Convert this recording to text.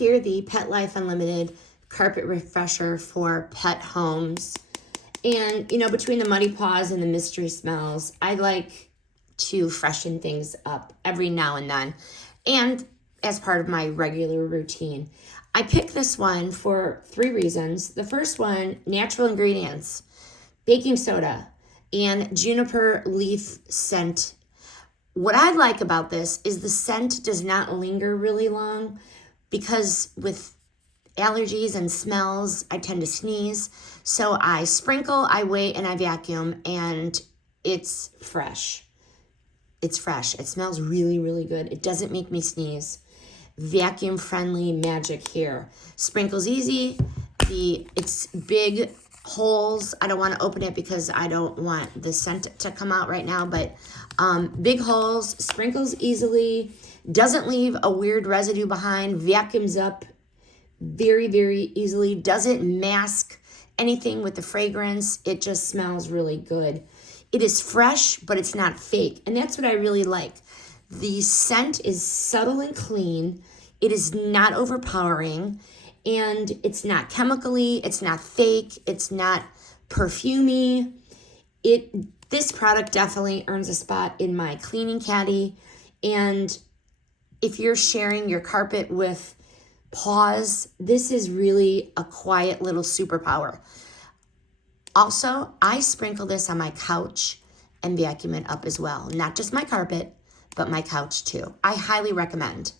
here the Pet Life Unlimited Carpet Refresher for pet homes. And, you know, between the muddy paws and the mystery smells, I like to freshen things up every now and then. And as part of my regular routine. I picked this one for 3 reasons. The first one, natural ingredients, baking soda, and juniper leaf scent. What I like about this is the scent does not linger really long because with allergies and smells, I tend to sneeze. So I sprinkle, I wait, and I vacuum, and it's fresh. It's fresh. It smells really, really good. It doesn't make me sneeze. Vacuum friendly magic here. Sprinkles easy. It's big holes. I don't want to open it because I don't want the scent to come out right now, but big holes, sprinkles easily, doesn't leave a weird residue behind, vacuums up very, very easily, doesn't mask anything with the fragrance. It just smells really good. It is fresh, but it's not fake, and that's what I really like. The scent is subtle and clean. It is not overpowering, and it's not chemically, it's not fake, it's not perfumey. This product definitely earns a spot in my cleaning caddy, and if you're sharing your carpet with paws, this is really a quiet little superpower. Also, I sprinkle this on my couch and vacuum it up as well. Not just my carpet, but my couch too. I highly recommend.